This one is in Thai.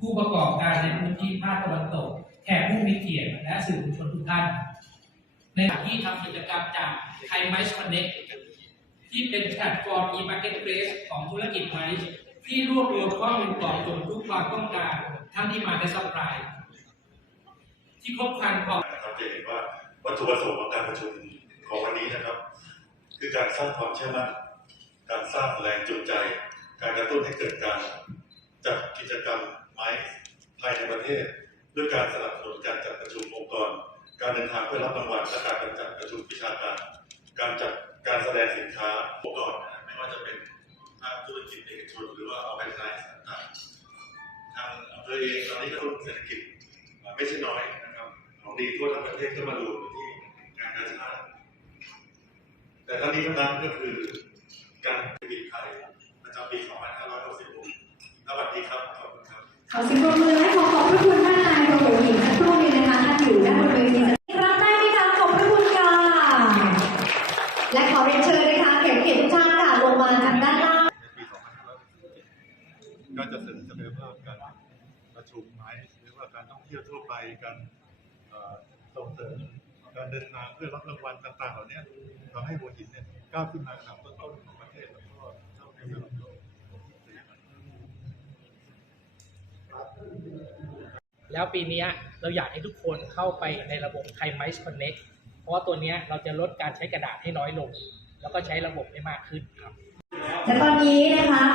ผู้ประกอบการในพื้นที่ภาคตะวันตก แขกผู้มีเกียรติและสื่อมวลชนทุกท่าน ในขณะที่ทำกิจกรรมจากไทยไมซ์คอนเน็กที่เป็นแพลตฟอร์ม e-marketplace ของธุรกิจไมซ์ที่รวบรวมข้อมูลตอบโจนทุกความต้องการทั้งที่มาและซัพพลายที่ครบครันพอนะครับจะเห็นว่าวัตถุประสงค์ของการประชุมของวันนี้นะครับ คือการสร้างความเชื่อมั่นการสร้างแรงจูงใจ การกระตุ้นให้เกิดการจัดกิจกรรม ไม้ภายในประเทศ ด้วยการสนับสนุนการจัดประชุมองค์กร การเดินทางเพื่อรับรางวัลและการจัดประชุมวิชาการ การจัดการแสดงสินค้าองค์กรนะไม่ว่าจะเป็นภาคธุรกิจเอกชนหรือว่าเอาไปไลน์ต่างๆทางอำเภอเองตอนนี้กระตุ้นเศรษฐกิจไม่ใช่น้อยนะครับ ของดีทั่วทั้งประเทศก็มารวมที่งานกาชาติแต่ทั้งนี้ทั้งนั้นก็คือการเศรษฐกิจไทยประจำปี 2566สวัสดีครับ ขอเสิงปรบมือและขอขอบพระคุณท่านนายโรงหญิงสักครู่หนึงนะคะท่านอยู่ด้านบนเวทีรับได้ไหมคะขอบพระคุณค่ะ และขอเรียนเชิญนะคะเข็มเขียนทุกท่านค่ะลงมาจากด้านล่างก็จะเสนอจะเสนว่าการประชุมไหมหรือว่าการท่องเที่ยวทั่วไปการเอ่อส่งเสริมการเดินทางเพื่อรับรางวัลต่างๆ เหล่านี้ทำให้หัวหินเนี่ยก้าวขึ้นมาอันดับต้นๆของประเทศแล้วก็เข้าในระดับโลก แล้วปีนี้เราอยากให้ทุกคนเข้าไปในระบบไทยไมซ์คอนเน็กเพราะว่าตัวนี้เราจะลดการใช้กระดาษให้น้อยลง แล้วก็ใช้ระบบให้มากขึ้นครับและตอนนี้นะคะ